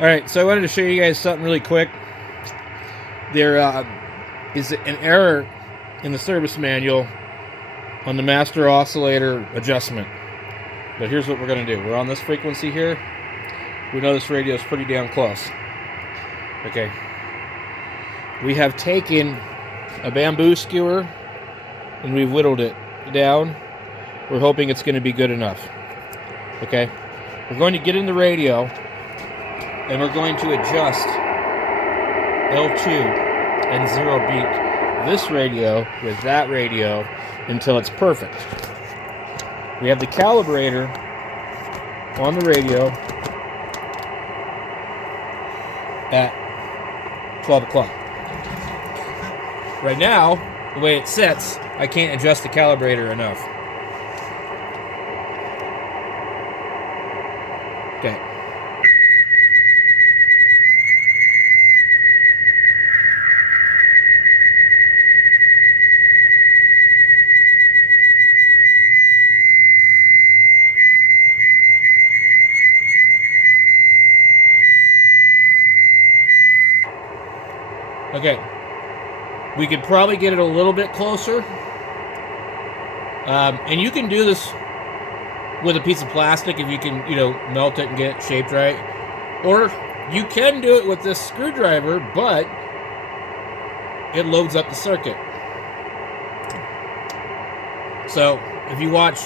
Alright, so I wanted to show you guys something really quick. There is an error in the service manual on the master oscillator adjustment. But here's what we're going to do. We're on this frequency here. We know this radio is pretty damn close. Okay. We have taken a bamboo skewer and we've whittled it down. We're hoping it's going to be good enough. Okay. We're going to get in the radio and we're going to adjust L2 and 0 beat this radio with that radio until it's perfect. We have the calibrator on the radio at 12 o'clock. Right now, the way it sits, I can't adjust the calibrator enough. Okay. Okay, we could probably get it a little bit closer. And you can do this with a piece of plastic if you can, melt it and get it shaped right. Or you can do it with this screwdriver, but it loads up the circuit. So, if you watch,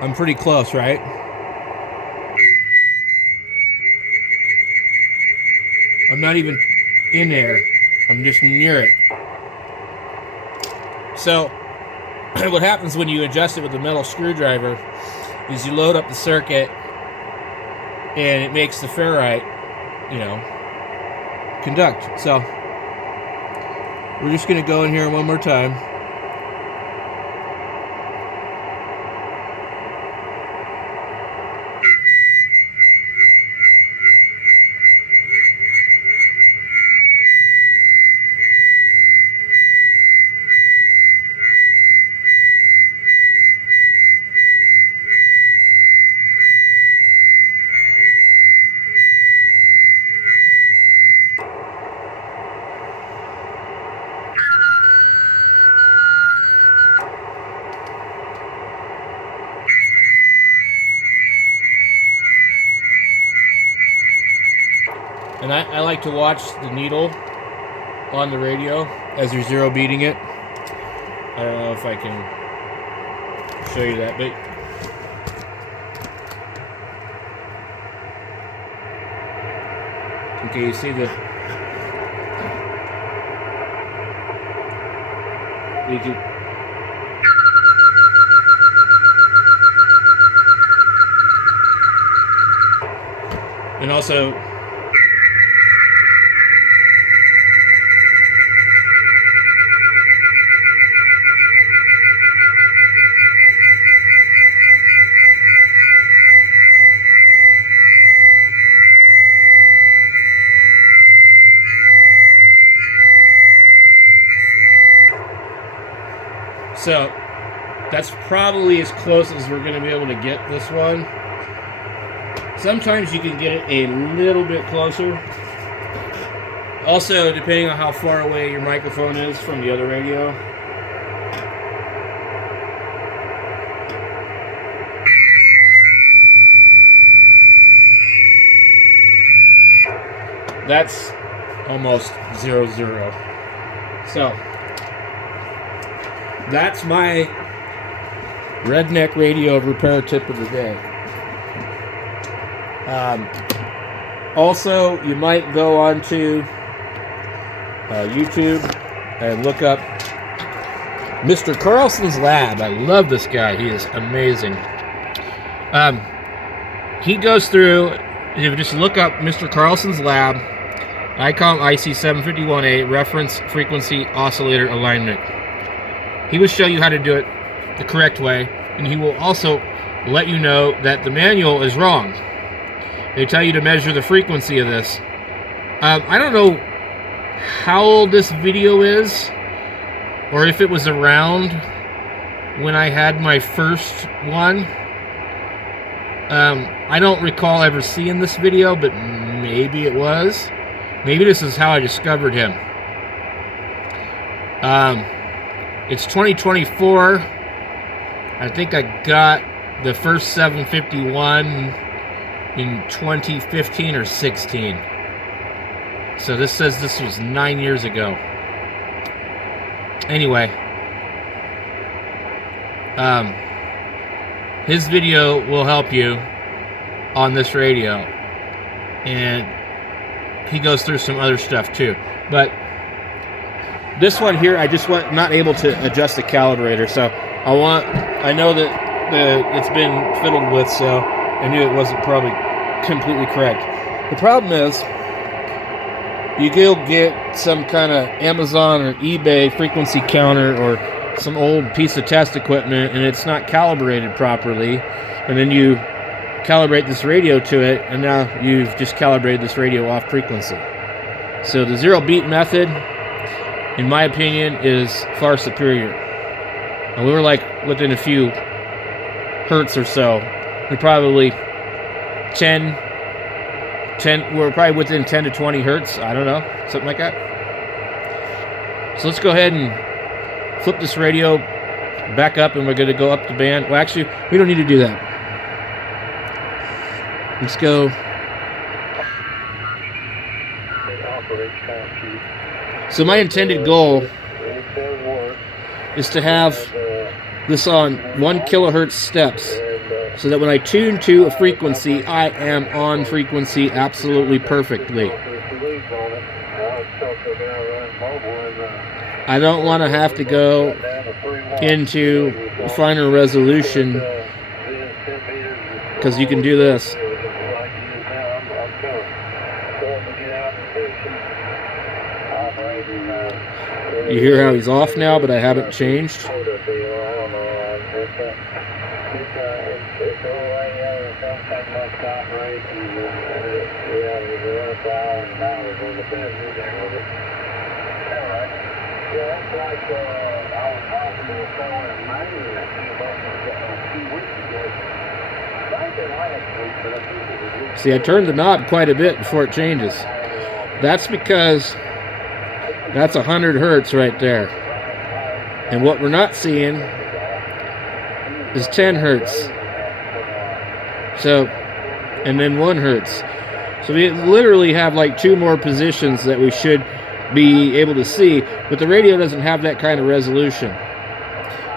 I'm pretty close, right? I'm not even in there. I'm just near it. So, what happens when you adjust it with a metal screwdriver is you load up the circuit and it makes the ferrite, conduct. So, we're just going to go in here one more time. And I like to watch the needle on the radio as you're zero beating it. I don't know if I can show you that, but okay, you see the you can and also so that's probably as close as we're going to be able to get this one. Sometimes you can get it a little bit closer. Also, depending on how far away your microphone is from the other radio. That's almost 0-0. So, that's my redneck radio repair tip of the day. Also, you might go onto YouTube and look up Mr. Carlson's Lab. I love this guy. He is amazing. He goes through, if you just look up Mr. Carlson's Lab, Icom ic751a reference frequency oscillator alignment. He will show you how to do it the correct way, and he will also let you know that the manual is wrong. They tell you to measure the frequency of this. I don't know how old this video is, or if it was around when I had my first one. I don't recall ever seeing this video, but maybe it was. Maybe this is how I discovered him. It's 2024. I think I got the first 751 in 2015 or 16. So this says this was 9 years ago. Anyway, his video will help you on this radio, and he goes through some other stuff too. But this one here, I just not able to adjust the calibrator, so I know that it's been fiddled with, so I knew it wasn't probably completely correct. The problem is, you go get some kind of Amazon or eBay frequency counter or some old piece of test equipment, and it's not calibrated properly, and then you calibrate this radio to it, and now you've just calibrated this radio off frequency. So the zero beat method, in my opinion, is far superior. And we were like within a few hertz or so. We're probably 10, we're probably within 10 to 20 hertz. I don't know, something like that. So let's go ahead and flip this radio back up, and we're going to go up the band. Well, actually, we don't need to do that. Let's go. So my intended goal is to have this on 1 kilohertz steps, so that when I tune to a frequency, I am on frequency absolutely perfectly. I don't want to have to go into finer resolution, because you can do this. You hear how he's off now, but I haven't changed. See, I turned the knob quite a bit before it changes. That's because that's 100 hertz right there. And what we're not seeing is 10 hertz. So, and then 1 hertz. So we literally have like 2 more positions that we should be able to see, but the radio doesn't have that kind of resolution.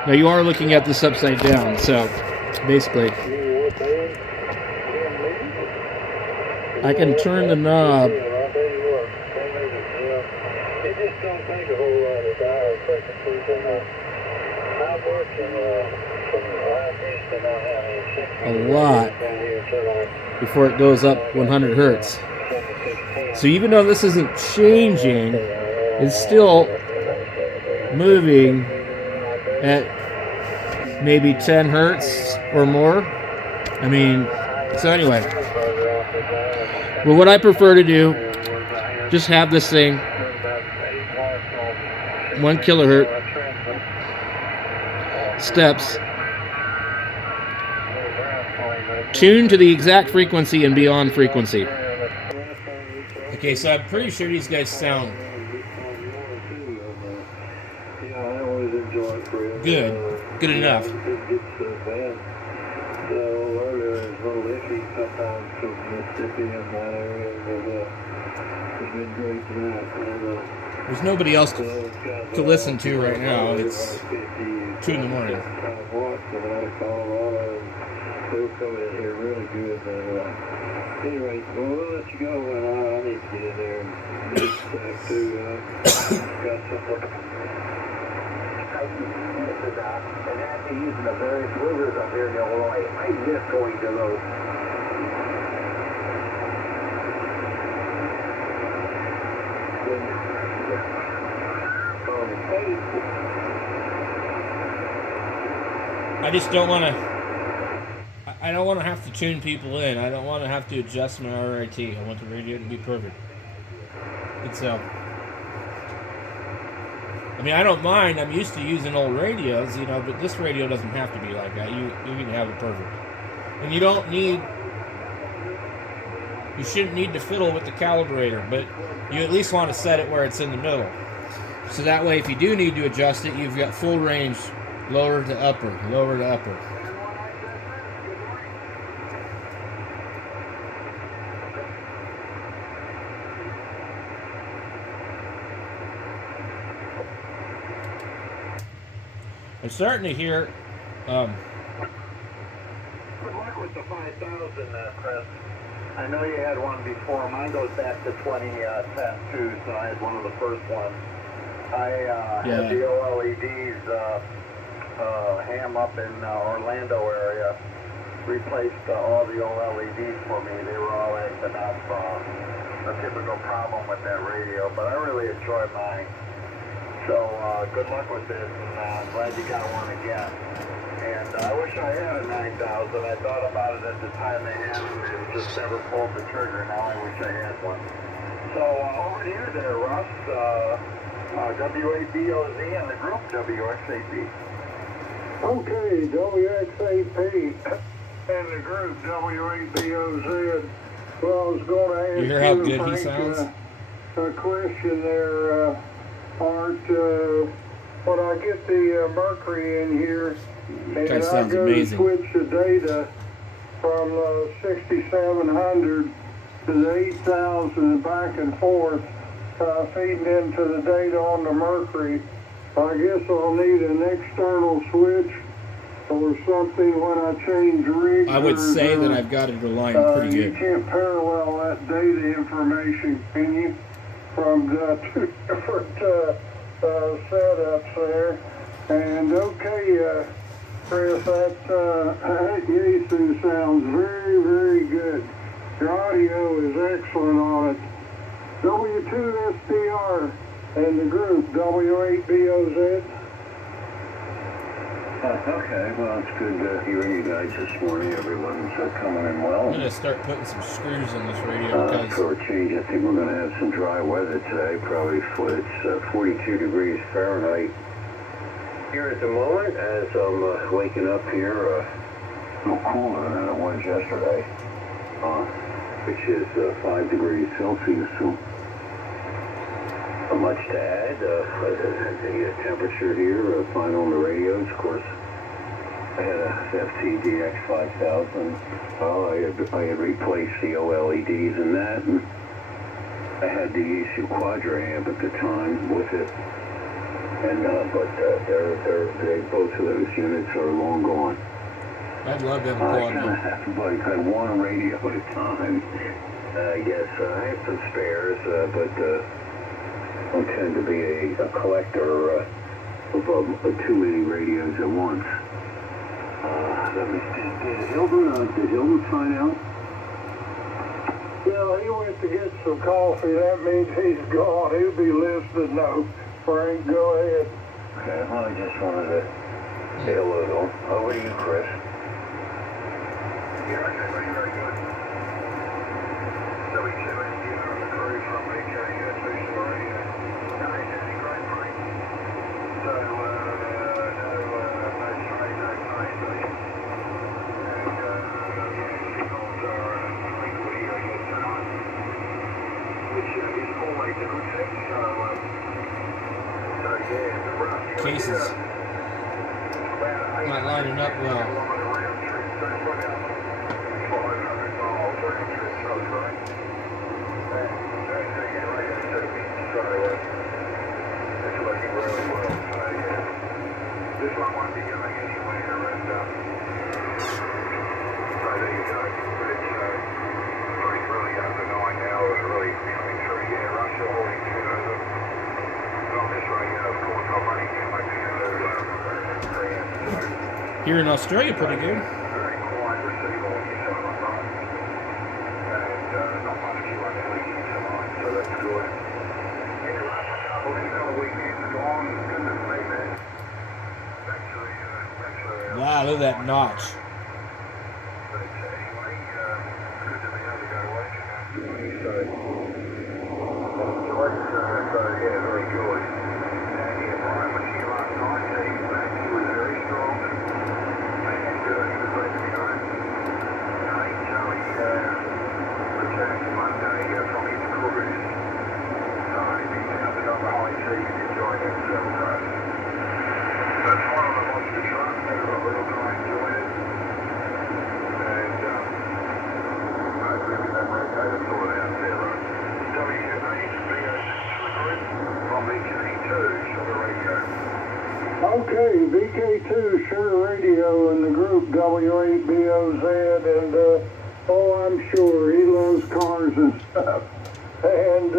Now you are looking at this upside down, so basically I can turn the knob . A lot before it goes up 100 hertz. So even though this isn't changing, it's still moving at maybe 10 hertz or more. I mean, so anyway. Well, what I prefer to do, just have this thing 1 kilohertz steps, tuned to the exact frequency and beyond frequency. Okay, so I'm pretty sure these guys sound good enough. There's nobody else to listen to right now. It's 2 in the morning. Anyway, well, we'll let you go. I need to get in there and get back to got something. And after using the various rivers up here in Illinois, I miss going to those. I just don't want to. I don't want to have to tune people in. I don't want to have to adjust my RIT. I want the radio to be perfect. And so, I mean, I don't mind. I'm used to using old radios, but this radio doesn't have to be like that. You can have it perfect. And you don't need you shouldn't need to fiddle with the calibrator, but you at least want to set it where it's in the middle. So that way, if you do need to adjust it, you've got full range, lower to upper, lower to upper. I'm starting to hear. Good luck with the 5,000, Chris. I know you had one before. Mine goes back to 2010 too, so I had one of the first ones. I had the OLEDs ham up in Orlando area. Replaced all the OLEDs for me. They were all acting up. A typical problem with that radio, but I really enjoy mine. So good luck with this, and I'm glad you got one again. And I wish I had a 9000. I thought about it at the time they had it, and just never pulled the trigger. Now I wish I had one. So over to you there, Russ. WABOZ and the group WXAP. Okay, WXAP and the group WABOZ. Well, I was going to ask you hear how good he sounds? A question there, Art. When I get the Mercury in here, and I go to switch the data from 6700 to the 8000 back and forth, feeding into the data on the Mercury, I guess I'll need an external switch or something when I change rigs. I would say that I've got it aligned pretty good. You can't parallel that data information, can you? From the two different setups there. And okay, Chris, that Yaesu sounds very, very good. Your audio is excellent on it. W2SDR and the group W8BOZ. Okay, well, it's good hearing you guys this morning. Everyone's coming in well. I'm going to start putting some screws in this radio because... For a change, I think we're going to have some dry weather today. Probably it's 42 degrees Fahrenheit here at the moment as I'm waking up here. A little cooler than it was yesterday, which is 5 degrees Celsius. So not much to add. The temperature here, final on the radios, of course. I had a FTDX 5000. I had replaced the OLEDs in that, and I had the Yaesu Quadra amp at the time with it. And but both of those units are long gone. I'd love to have a I Quadra. kind of have to like one radio at a time. I guess I have some spares, but I tend to be a collector of too many radios at once. Let me see. Did Hilbert find out? Yeah, he went to get some coffee. That means he's gone. He'll be listening now. Frank, go ahead. Okay, well, I just wanted to say hello to him. Over to you, Chris. Yeah, okay, very, very good. W2SDR on the crew from HAS Radio. Nice, great, Frank. So, no straight, no time station. And signals are video you turn on, which is always a good thing. So yeah, the rough Cases not lining up well. This one won't be going anywhere, and so there you go. It's really under 9 now. It's really coming through. Yeah, Russia holding through those. On this radio, of course, I'm running Here in Australia, pretty good. very quiet receiver on your telephone, and not much QRLE tonight, so that's good. Yeah, I believe our weekend's gone. Goodness me, man. Actually, Wow, look at that notch. but anyway, good to be able to go away. So yeah, very good. And yeah, Brian was here last night. He was very strong. And he was ready to go. Hey, Charlie, returned. Hey, VK2 Sure Radio in the group W8BOZ, and oh, I'm sure he loves cars and stuff. And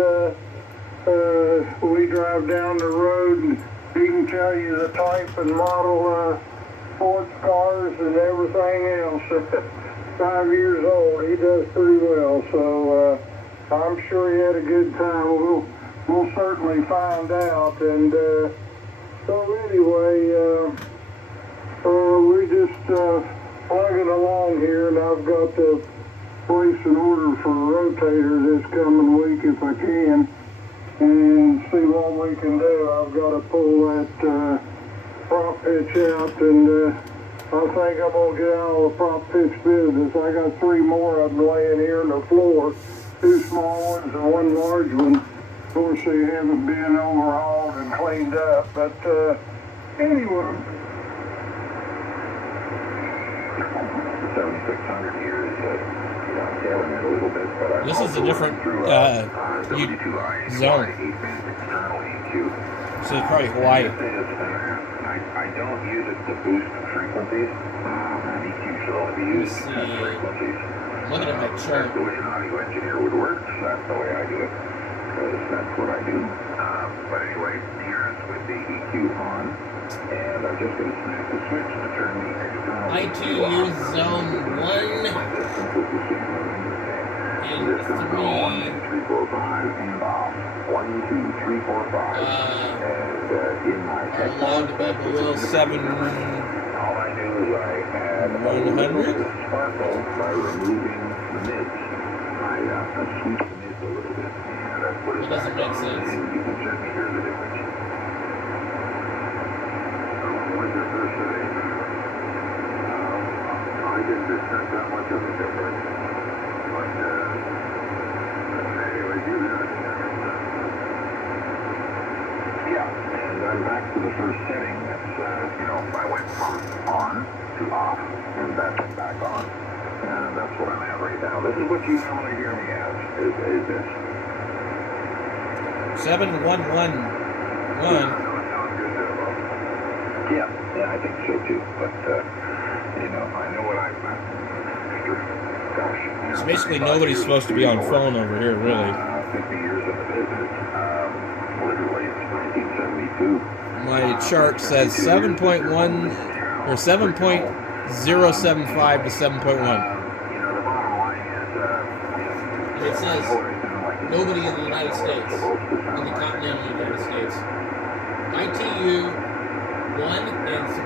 we drive down the road, and he can tell you the type and model sports cars and everything else. 5 years old, he does pretty well. So I'm sure he had a good time. We'll certainly find out. And so anyway, we just plugging along here, and I've got to place an order for a rotator this coming week if I can, and see what we can do. I've got to pull that prop pitch out, and I think I'm going to get out of the prop pitch business. I got 3 more of them laying here on the floor, 2 small ones and 1 large one. Of course, they haven't been overhauled and cleaned up, but anyway. 7600 here is tailing it a little bit, but I'm This is a different zone. So it's probably Hawaii. I don't use it to boost frequencies. EQ should only be used to test frequencies. Looking at my chart. That's the way an audio engineer would work. That's the way I do it. That's what I do. But anyway, here's with the EQ on, and I'm just going to snap the switch to turn the external ITU zone 1 and 3. 3, 4, 5, and off. 1, 2, 3, 4, 5. And in my allowed to be below 7. all I do is I add 100 sparkle by removing the mids. I sweep the mids a little bit, and I put it That doesn't back make on, sense. and you can certainly hear the difference. What's your first setting? I guess there's not that much of a difference, but anyway, do that. Yeah, and I'm back to the first setting. That's, I went from on to off, and that's back on. And that's what I'm at right now. This is what you normally hear me as, is this. 7111. Yeah, I think so too. But, I know what I'm after. Gosh. So basically nobody's supposed to be on phone over here, really. 50 years in the business. Literally, it's 1972. My chart says 7.1 or 7.075 to 7.1. The bottom line is, And it says nobody in the United States, in the continental United States. ITU 1 and 3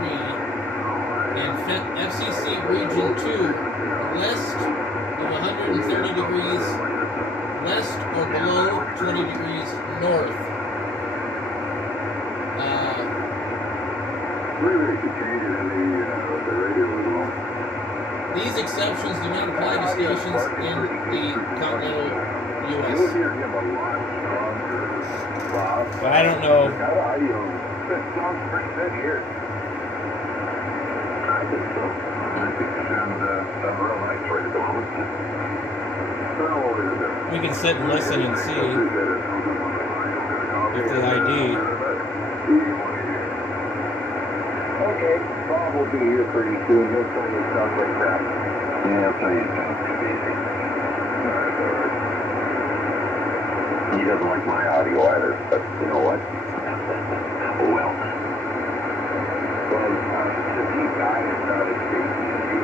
and FCC Region 2 west of 130 degrees west or below 20 degrees north. maybe they should change it in the radio as well. These exceptions do not apply to stations in the continental You'll U.S. hear him a lot stronger, Bob. But I don't know. That audio sounds pretty good here. I think so. I think it sounds real nice right at the moment. We can sit and listen and see if the ID. Okay, Bob will be here pretty soon. He'll tell you stuff like that. Yeah, I'll tell you stuff. Easy. Alright, alright. He doesn't like my audio either, but you know what? Oh well. Well, the deep guy is not as safety as you.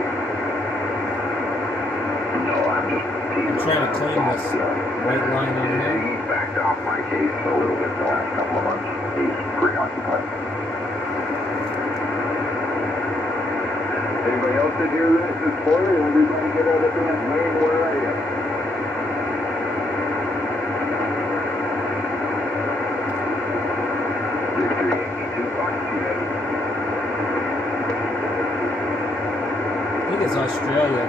No, I'm just I'm trying to clean this white line in here. He backed off my case a little bit the last couple of months. He's preoccupied. Anybody else that hear this is for you? Everybody get out of that lane where I am. I think it's Australia.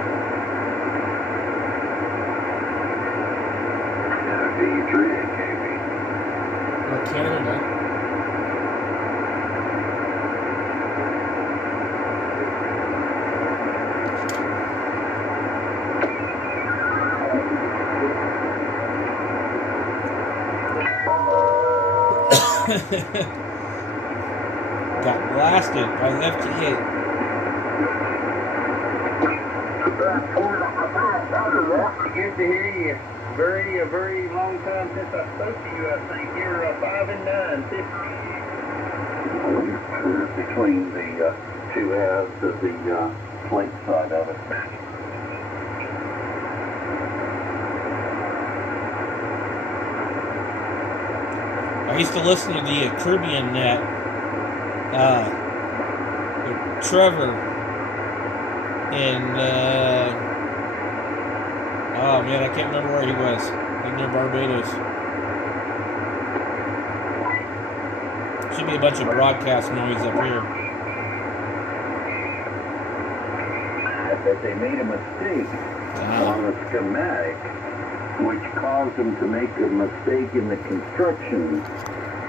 Or Canada. got blasted by the FT8. Good to hear you. A very long time since I spoke to you, I think. You're 5 and 9, 50. Between the two halves of the plate side of it. I used to listen to the Caribbean Net. Trevor in oh man, I can't remember where he was. Like near Barbados. Should be a bunch of broadcast noise up here. That they made a mistake on the schematic, which caused them to make a mistake in the construction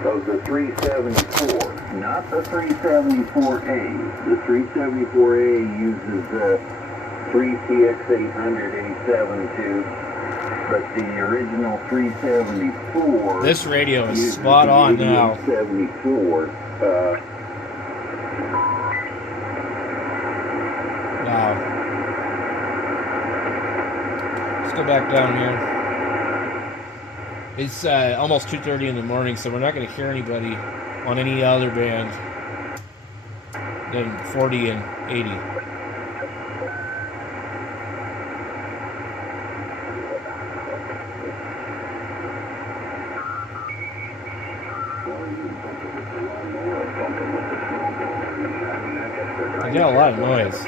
of the 374, not the 374A. The 374A uses 3TX800A72, but the original 374. This radio is spot on now. 74. Wow. Let's go back down here. It's almost 2:30 in the morning, so we're not going to hear anybody on any other band than 40 and 80. I get a lot of noise.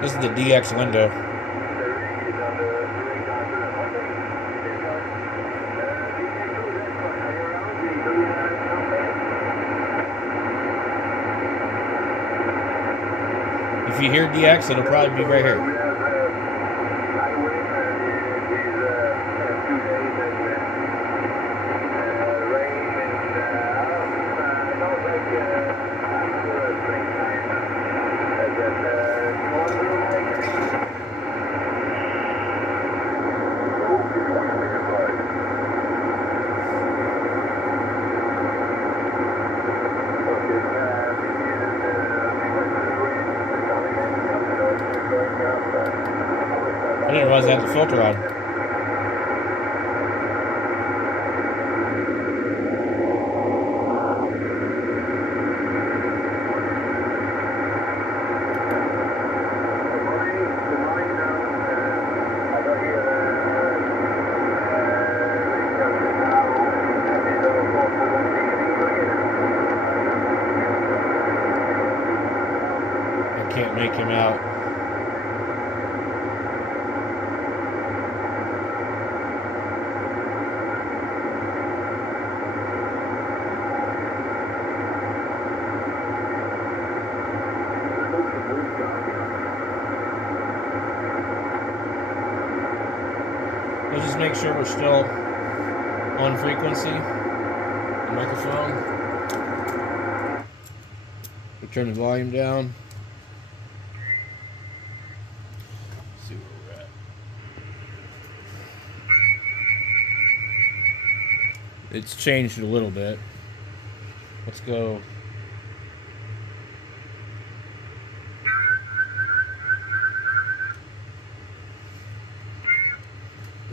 This is the DX window. If you hear DX, it'll probably be right here. I didn't realize I had the filter on. I can't make him out. Let's just make sure we're still on frequency. The microphone. We'll turn the volume down. Let's see where we're at. It's changed a little bit. Let's go.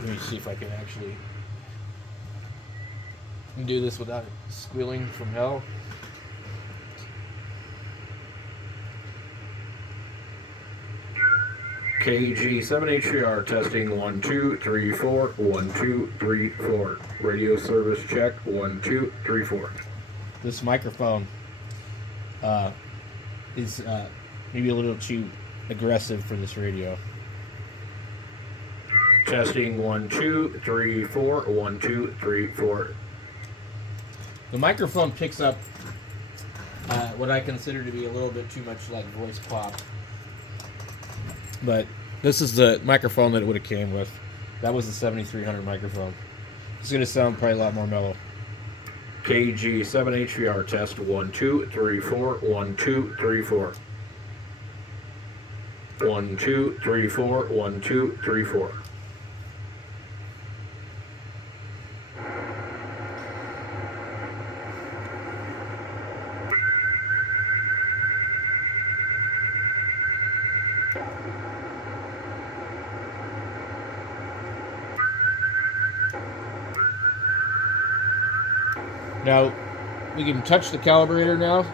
Let me see if I can actually do this without squealing from hell. KG7HCR testing 1 2 3 4 1 2 3 4. Radio service check 1 2 3 4. This microphone is maybe a little too aggressive for this radio. Testing 1 2 3 4 1 2 3 4. The microphone picks up what I consider to be a little bit too much like voice pop, but this is the microphone that it would have came with. That was the 7300 microphone. It's going to sound probably a lot more mellow. KG7HVR test 1 2 3 4 1 2 3 4 1 2 3 4 1 2 3 4. Now, we can touch the calibrator now.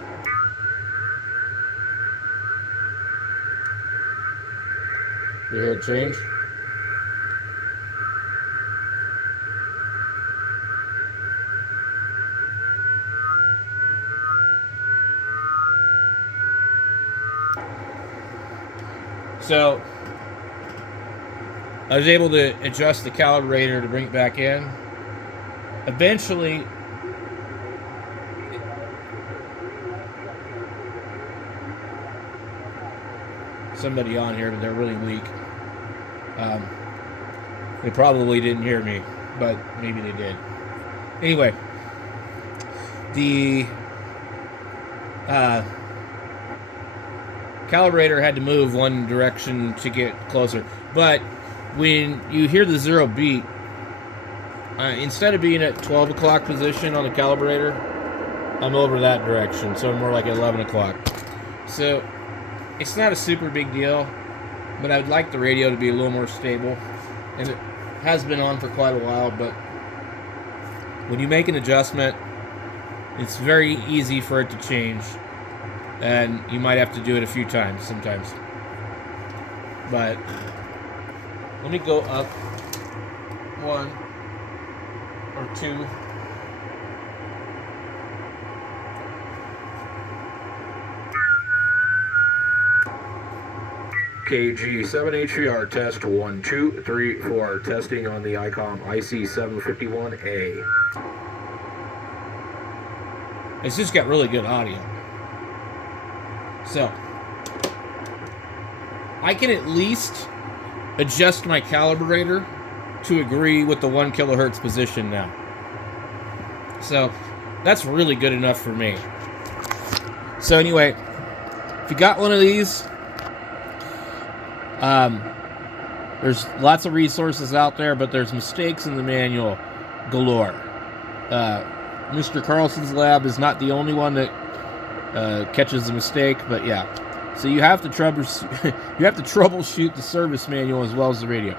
You hear it change? So, I was able to adjust the calibrator to bring it back in. Eventually, somebody on here, but they're really weak. They probably didn't hear me, but maybe they did. Anyway, the calibrator had to move one direction to get closer. But when you hear the zero beat, instead of being at 12 o'clock position on the calibrator, I'm over that direction, so more like 11 o'clock. So it's not a super big deal, but I'd like the radio to be a little more stable. And it has been on for quite a while, but when you make an adjustment, it's very easy for it to change. And you might have to do it a few times sometimes. But let me go up 1 or 2. KG7HVR test 1 2 3 4. Testing on the Icom ic751a. It's just got really good audio. So I can at least adjust my calibrator to agree with the 1 kilohertz position now. So that's really good enough for me. So anyway, if you got one of these, there's lots of resources out there, but there's mistakes in the manual galore. Mr. Carlson's lab is not the only one that catches a mistake, but yeah. So you have to troubleshoot the service manual as well as the radio.